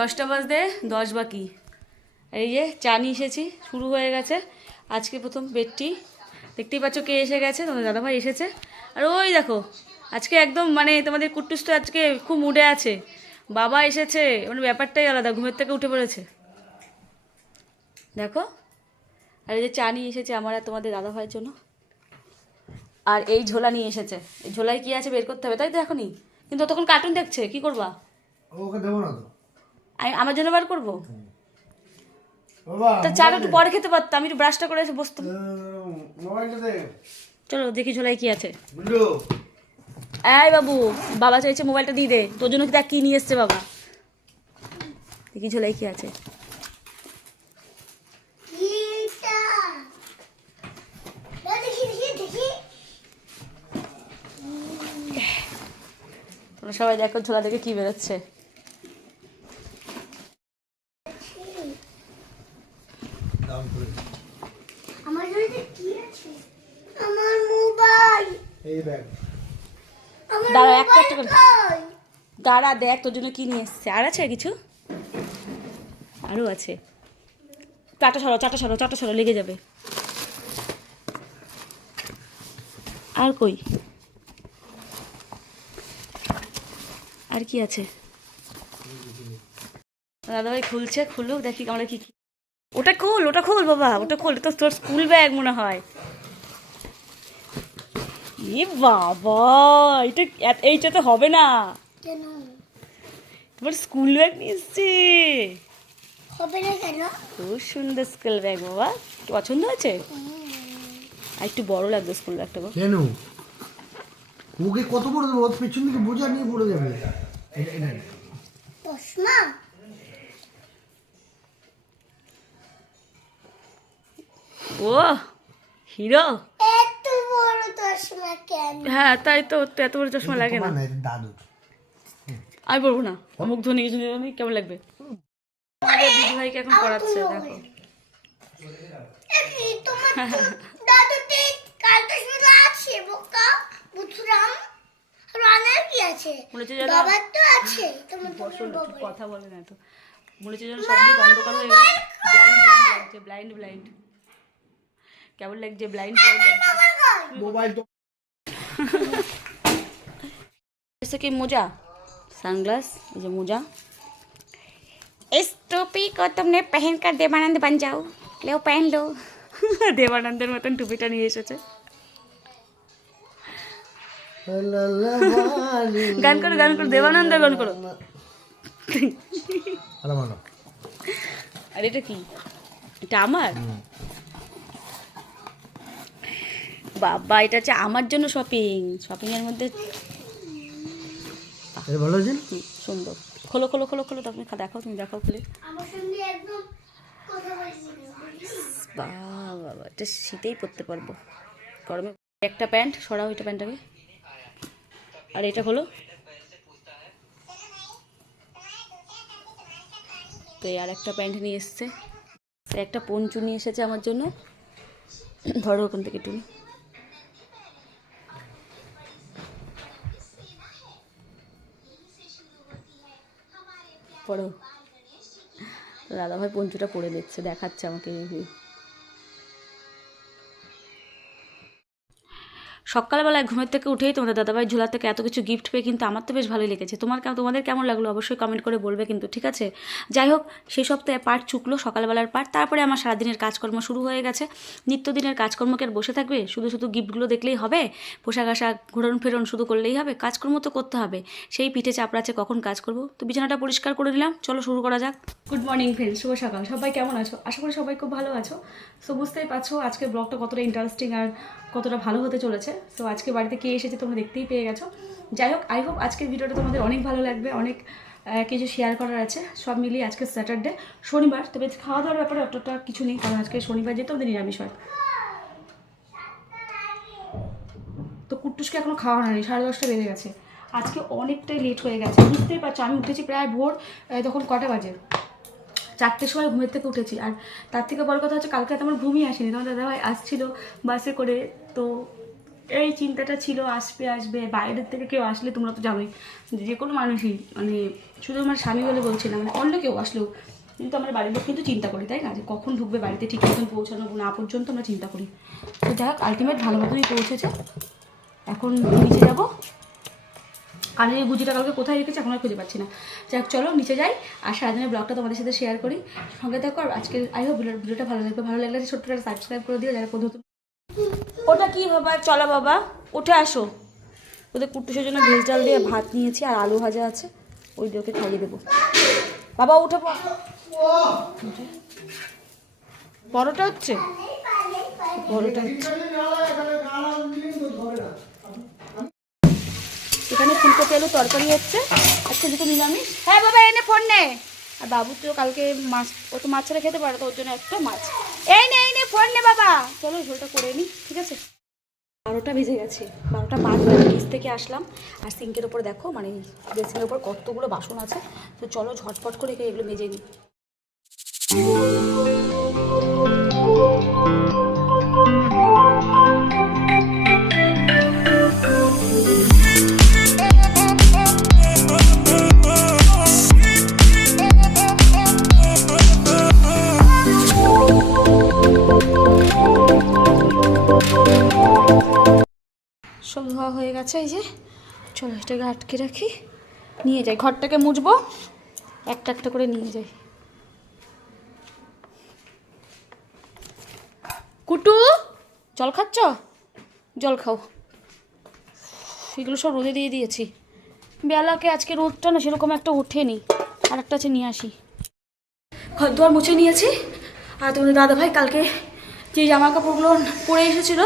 দশটা বাজতে দশ বাকি। এই যে চা নিয়ে এসেছি, শুরু হয়ে গেছে। আজকে প্রথম বেডটি। দেখতেই পাচ্ছ কে এসে গেছে, তোমাদের দাদাভাই এসেছে। আর ওই দেখো, আজকে একদম মানে তোমাদের কুট্টুস তো আজকে খুব মুডে আছে। বাবা এসেছে মানে ব্যাপারটাই আলাদা, ঘুমের থেকে উঠে পড়েছে। দেখো, আর এই যে চা নিয়ে এসেছে আমার আর তোমাদের দাদা ভাইয়ের জন্য। আর এই ঝোলা নিয়ে এসেছে। এই ঝোলায় কি আছে বের করতে হবে? তাই তো এখনই। কিন্তু তখন কার্টুন দেখছে, কি করবা? ওকে দেবো না তো। আমি আমার জন্য বার করব? বাবা তা চাটা একটু পরে খেতে পারতাম আমি একটু ব্রাশটা করে এসে বসতাম। চলো দেখি ঝোলাই কি আছে। এই বাবু বাবা চাইছে মোবাইলটা দিয়ে দে। তোর জন্য কি দেখ কি নিয়ে এসছে বাবা। দেখি ঝোলাই কি আছে। তোমরা সবাই দেখো ঝোলা থেকে কি বেরোচ্ছে। আমার জন্য কি আছে আমার মোবাইল এই ব্যাগ দাঁড়া, একটা একটা করে। দাঁড়া দেখ তোর জন্য কি নিয়ে এসছে। আর আছে কিছু? আরও আছে। চাটা সরো চাটা সরো চাটা সরো লেগে যাবে। আর কই? আর কি আছে? দাদাভাই খুলছে খুলুক দেখি আমরা কি কি ওটা খোল ওটা খোল বাবা ওটা খোল তো তোর স্কুল ব্যাগ মনে হয়। এ বাবা এটা এইটা তো হবে না। তোমার স্কুল ব্যাগ নিয়ে এসছে। হবে না কেন? খুব সুন্দর স্কুল ব্যাগ বাবা। পছন্দ হয়েছে? আর একটু বড় লাগবে স্কুল ব্যাগটা গো কেন? ওকে কত বড় দেবো? ওর পেছন দিকে বোঝা নিয়ে পড়ে যাবে। এটা এটা চশমা? ও হিরো? এত বড় চশমা কেন? হ্যাঁ তাই তো এত বড় চশমা লাগে না। এটা আমি পড়ব না মুখ ধোনি কিছু কেমন লাগবে? আমাদের দিদি ভাইকে এখন পড়াচ্ছে দেখো। কথা বলে না তো বলেছে যেন সব দিক অন্ধকার হয়ে গেছে। ব্লাইন্ড ব্লাইন্ড কেমন লাগছে ব্লাইন্ড ব্লাইন্ড লাগছে মোবাইল তো जैसे कि मोजा सनग्लास ये जो मोजा इस टोपी को तुमने पहन कर देवानंद बन जाओ लो पहन लो দেবানন্দের মতন টুপিটা নিয়ে এসেছে গান করো গান করো দেবানন্দ গান করো আরে মানো আর এটা কি এটা আমার বাবা এটা হচ্ছে আমার জন্য শপিং শপিং এর মধ্যে এটা ভালো আছে? হুম, সুন্দর। খোলো খোলো খোলো খোলো তুমি খা- দেখাও তুমি দেখাও খুলে। আমার সঙ্গে একদম কথা বলছি বাহ বাবা এটা শীতেই পরতে পারব। গরমে একটা প্যান্ট সরাও এটা প্যান্টটাকে। আর এটা হলো তো এই আর একটা প্যান্ট নিয়ে এসছে। একটা পঞ্চু নিয়ে এসেছে আমার জন্য। ধরো ওখান থেকে তুমি। পড়ো দাদাভাই পঞ্চুটা পরে দিচ্ছে দেখাচ্ছে আমাকে সকালবেলায় ঘুমের থেকে উঠেই তোমাদের দাদাভাই ঝোলা থেকে এত কিছু গিফট পেয়ে কিন্তু আমার তো বেশ ভালোই লেগেছে। তোমার তোমাদের কেমন লাগল? অবশ্যই কমেন্ট করে বলবে কিন্তু, ঠিক আছে? যাই হোক, সেই সপ্তাহে পার্ট চুকলো, সকালবেলার পার্ট তারপরে আমার সারাদিনের কাজকর্ম শুরু হয়ে গেছে। নিত্যদিনের কাজকর্মকে আর বসে থাকবে? শুধু শুধু গিফটগুলো দেখলেই হবে? পোশাক আশাক, ঘোরন ফেরন শুধু করলেই হবে? কাজকর্ম তো করতে হবে। সেই পিঠে চাপড়াচ্ছে কখন কাজ করব? তো বিছানাটা পরিষ্কার করে নিলাম। চলো শুরু করা যাক। গুড মর্নিং ফ্রেন্ড শুভ সকাল। সবাই কেমন আছো? আশা করি সবাই খুব ভালো আছো। সো বুঝতেই পারছ আজকে ব্লগটা কতটা ইন্টারেস্টিং আর কতটা ভালো হতে চলেছে। সো আজকে বাড়িতে কে এসেছে তোমরা দেখতেই পেয়ে গেছো। যাই হোক আই হোপ আজকের ভিডিওটা তোমাদের অনেক ভালো লাগবে, অনেক কিছু শেয়ার করার আছে। সব মিলিয়ে আজকে স্যাটারডে শনিবার। তবে খাওয়া দাওয়ার ব্যাপারে অতটা কিছু নেই, কারণ আজকে শনিবার যেতে আমাদের নিরামিষ হয়। তো কুট্টুসকে এখনও খাওয়া হয়নি, সাড়ে দশটা বেজে গেছে। আজকে অনেকটাই লেট হয়ে গেছে। বুঝতেই পারছ, আমি উঠেছি প্রায় ভোর তখন কটা বাজে? চারটের সময় ঘুমের থেকে উঠেছি। আর তার থেকে বড় কথা হচ্ছে কালকে আমার ঘুমিয়ে আসেনি। তোমার দাদাভাই আসছিল বাসে করে। তো এই চিন্তাটা ছিল, আসবে আসবে। বাইরের থেকে কেউ আসলে তোমরা তো জানোই, যে কোনো মানুষই মানে শুধু আমার স্বামী বলে বলছি না মানে অন্য কেউ আসলেও কিন্তু আমরা বাড়ির লোক কিন্তু চিন্তা করি, তাই না? যে কখন ঢুকবে বাড়িতে, ঠিক মতন পৌঁছানো, না পর্যন্ত আমরা চিন্তা করি। তো যাই হোক আলটিমেট ভালো মতনই পৌঁছেছে। এখন নিচে যাব। কানের এই গুজিটা কালকে কোথায় রেখেছি এখন আর খুঁজে পাচ্ছি না। যাক চলো নিচে যাই আর সারাদিনের ব্লগটা তোমাদের সাথে শেয়ার করি। সঙ্গে থাকো আর আজকে আই হোপ ভিডিওটা ভালো লাগবে। ভালো লাগলে ছোট্ট একটা সাবস্ক্রাইব করে দিও যারা পদ্ধতি ওটা কি বাবা? চলো বাবা উঠে আসো। ওদের কুট্টুসের জন্য ভেজ ডাল দিয়ে ভাত নিয়েছি আর আলু ভাজা আছে। ওই দিয়ে ওকে খাইয়ে দেবো। বাবা উঠে পড়। পরোটা হচ্ছে? পরোটা হচ্ছে। এখানে ফুলকপি আলু তরকারি হচ্ছে। আজকে দুটো নিরামিষ। হ্যাঁ বাবা এনে ফোন নে। আর বাবু তো কালকে মাছ ও তো মাছ ছাড়া খেতে পারে তো ওর জন্য একটা মাছ। এই নে এই নে ফোন নে বাবা। চলো ঝোলটা করে নি ঠিক আছে? বারোটা বেজে গেছে। বারোটা পাঁচ বাজে নিচ থেকে আসলাম। আর সিঙ্কের ওপর দেখো মানে বেসিনের ওপর কতগুলো বাসন আছে। তো চলো ঝটপট করে এগুলো মেজে নিই এই যে, চলো এটাকে আটকে রাখি। নিয়ে যাই, ঘরটাকে মুছবো। একটা একটা করে নিয়ে যাই। কুটু, জল খাচ্ছ? জল খাও। এগুলো সব রোদে দিয়ে দিয়েছি। বেলাকে আজকে রোদটা না সেরকম একটা ওঠেনি। আর একটা আছে, নিয়ে আসি। ঘর দুয়ার মুছে নিয়েছি। আর তোমাদের দাদাভাই কালকে যে জামা কাপড়গুলো পরে এসেছিল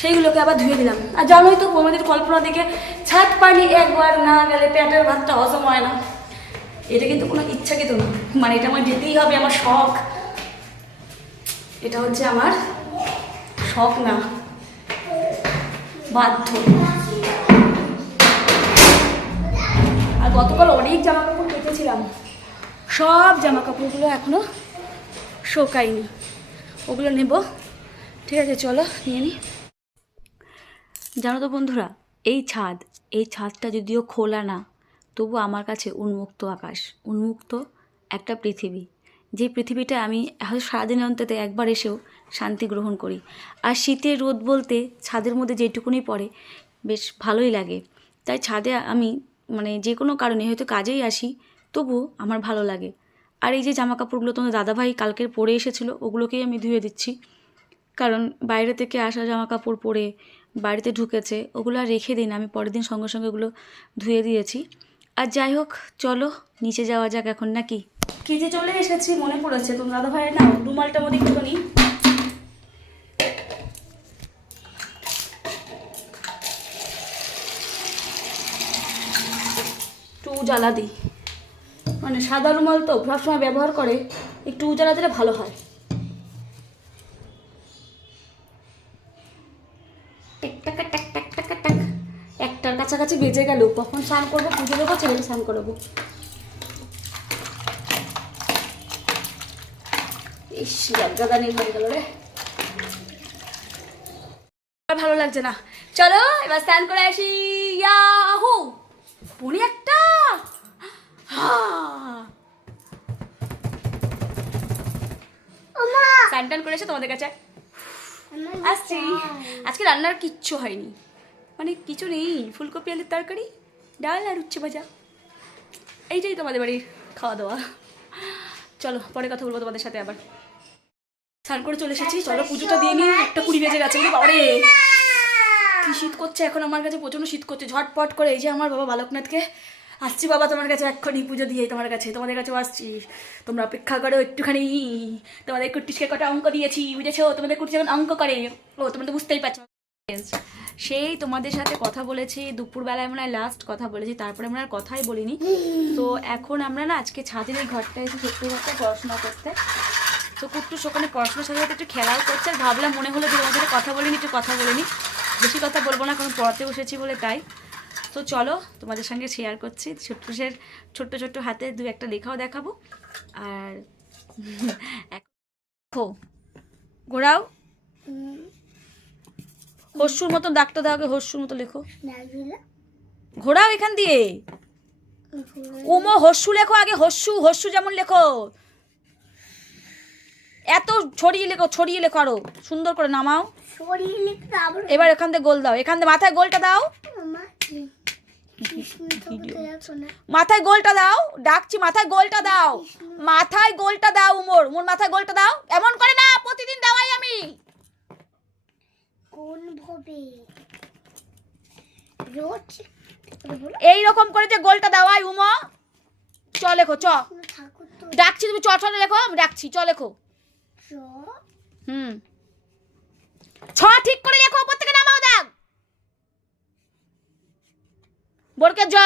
সেইগুলোকে আবার ধুয়ে দিলাম। আর জানোই তো আমাদের কল্পনা দিকে ছাদ পানি একবার না গেলে পেটের ভাতটা হজম হয় না। এটা কিন্তু কোনো ইচ্ছাকৃত না। মানে এটা আমার যেতেই হবে, আমার শখ। এটা হচ্ছে আমার শখ না, বাধ্য। আর গতকাল অনেক জামা কাপড় কেটেছিলাম। সব জামা কাপড়গুলো এখনও শোকায়নি। ওগুলো নেব। ঠিক আছে, চলো, নিয়ে নিই জানো তো বন্ধুরা, এই ছাদ, এই ছাদটা যদিও খোলা না, তবু আমার কাছে উন্মুক্ত আকাশ, উন্মুক্ত একটা পৃথিবী। যে পৃথিবীটা আমি হয়তো সারাদিন অন্তত একবার এসেও শান্তি গ্রহণ করি। আর শীতের রোদ বলতে ছাদের মধ্যে যেটুকুনি পড়ে, বেশ ভালোই লাগে। তাই ছাদে আমি মানে যে কোনো কারণে হয়তো কাজেই আসি, তবু আমার ভালো লাগে। আর এই যে জামা কাপড়গুলো তোমার দাদাভাই কালকের পরে এসেছিল, ওগুলোকেই আমি ধুয়ে দিচ্ছি। কারণ বাইরে থেকে আসা জামা কাপড় পরে বাড়িতে ঢুকেছে, ওগুলো রেখে দিন আমি পরের দিন সঙ্গে সঙ্গে ওগুলো ধুয়ে দিয়েছি। আর যাই হোক, চলো, নিচে যাওয়া যাক এখন নাকি। কি যে চলে এসেছি, মনে পড়েছে। তোমার দাদা ভাইয়ের না, রুমালটা মধ্যে একটুখানি। একটু উজালা দিই। মানে সাদা রুমাল তো, সবসময় ব্যবহার করে, একটু উজালা দিলে ভালো হয়। কাছাকাছি বেজে গেল। কখন স্নান করব? পুজো দেবো ছেলেকে স্নান করাবো। ইস হয়ে গেল রে। ভালো লাগছে না। চলো এবার স্নান করে আসি। ইয়াহু! পুনি একটা। স্নান টান করে এসে তোমাদের কাছে? আসছি। আজকে রান্নার কিচ্ছু হয়নি। মানে কিছু নেই, ফুলকপি, আলুর তরকারি, ডাল আর উচ্ছে ভাজা। এইটাই তোমাদের বাড়ির খাওয়া দাওয়া চলো, পরে কথা বলব তোমাদের সাথে আবার। স্নান করে চলে এসেছি, চলো পুজোটা দিয়ে নিই, একটা কুড়ি বেজে গেছে বাবারে! কি শীত করছে এখন আমার কাছে, প্রচণ্ড শীত করছে, ঝটপট করে। এই যে আমার বাবা বালকনাথকে, আসছি বাবা তোমার কাছে এক্ষুনি পুজো দিয়ে, তোমার কাছে, তোমাদের কাছেও আসছি। তোমরা অপেক্ষা করো একটুখানি। তোমাদের কুট্টিসকে কটা অঙ্ক দিয়েছি, বুঝেছ? তোমাদের কুট্টিস যখন অঙ্ক করে, ও, তোমরা তো বুঝতেই পারছ। সেই তোমাদের সাথে কথা বলেছি, দুপুরবেলায় মনে হয় লাস্ট কথা বলেছি, তারপরে আমরা আর কথাই বলিনি। তো এখন আমরা না আজকে ছাদের এই ঘরটা এসে ছোট্ট ঘরটা পড়াশোনা করতে। তো কুট্টুস ওখানে পড়াশোনার সাথে সাথে একটু খেলাও করছে, আর ভাবলাম মনে হলো তোমার সাথে কথা বলিনি, একটু কথা বলিনি। বেশি কথা বলব না, কারণ পড়াতে বসেছি বলে তাই। তো চলো তোমাদের সঙ্গে শেয়ার করছি ছোট্টুসের ছোট্ট ছোট্ট হাতে দু একটা লেখাও দেখাবো। আর এক- খো ঘোরাও হস্যুর মতো ডাকটা দাও আগে হস্যুর মতো লেখো। ঘোরাও এখান দিয়ে। উমো হস্যু লেখো আগে হস্যু হস্যু যেমন লেখো। এত ছড়িয়ে লেখো ছড়িয়ে লেখো আরও। সুন্দর করে নামাও। এবার এখান থেকে গোল দাও। এখান থেকে মাথায় গোলটা দাও। মাথায় গোলটা দাও। ডাকছি মাথায় গোলটা দাও। মাথায় গোলটা দাও উমর উমর মাথায় গোলটা দাও। এমন করে না প্রতিদিন দাওয়াই আমি। কোন এই রকম করে যে গোলটা দাওয়াই উমো। চ লেখো, চ। ডাকছি তুমি, চ চ লেখো, আমি ডাকছি, চ, লেখো। হুম। ছ, ঠিক করে লেখো ওপর থেকে নামাও দাগ। বরকে জ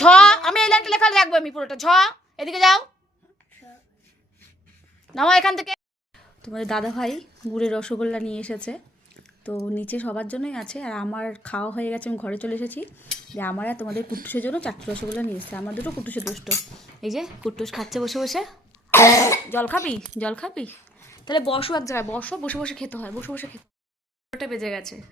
ঝ, আমি এই লাইনটা লেখা রাখব আমি পুরোটা। ঝ, এদিকে যাও। নামা এখান থেকে। তোমাদের দাদাভাই গুড়ের রসগোল্লা নিয়ে এসেছে। তো নিচে সবার জন্যই আছে। আর আমার খাওয়া হয়ে গেছে, আমি ঘরে চলে এসেছি। যে আমার আর তোমাদের কুট্টুসের জন্য চারটে রসগোল্লা নিয়ে এসেছে। আমার দুটো কুট্টুসের দুষ্ট। এই যে কুট্টুস খাচ্ছে বসে বসে। জল খাবি? জল খাবি? তাহলে বসো এক জায়গায়। বসো, বসে বসে খেতে হয়। বসে বসে খেতে বেজে গেছে।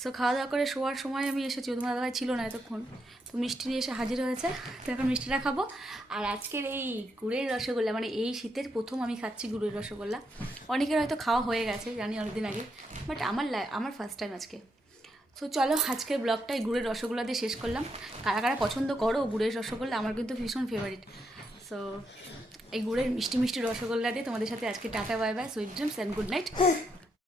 সো খাওয়া দাওয়া করে শোয়ার সময় আমি এসেছি। তোমার দাদাভাই ছিল না এতক্ষণ। তো মিষ্টি নিয়ে এসে হাজির হয়েছে। তো এখন মিষ্টিটা খাব। আর আজকের এই গুড়ের রসগোল্লা মানে এই শীতের প্রথম আমি খাচ্ছি গুড়ের রসগোল্লা। অনেকের হয়তো খাওয়া হয়ে গেছে, জানি অনেকদিন আগে। বাট আমার আমার ফার্স্ট টাইম আজকে। সো চলো আজকের ব্লগটা এই গুড়ের রসগোল্লা দিয়ে শেষ করলাম। কারা কারা পছন্দ করো গুড়ের রসগোল্লা, আমার কিন্তু ভীষণ ফেভারিট সো এই গুড়ের মিষ্টি মিষ্টি রসগোল্লা দিয়ে তোমাদের সাথে আজকে tata bye bye sweet dreams and good night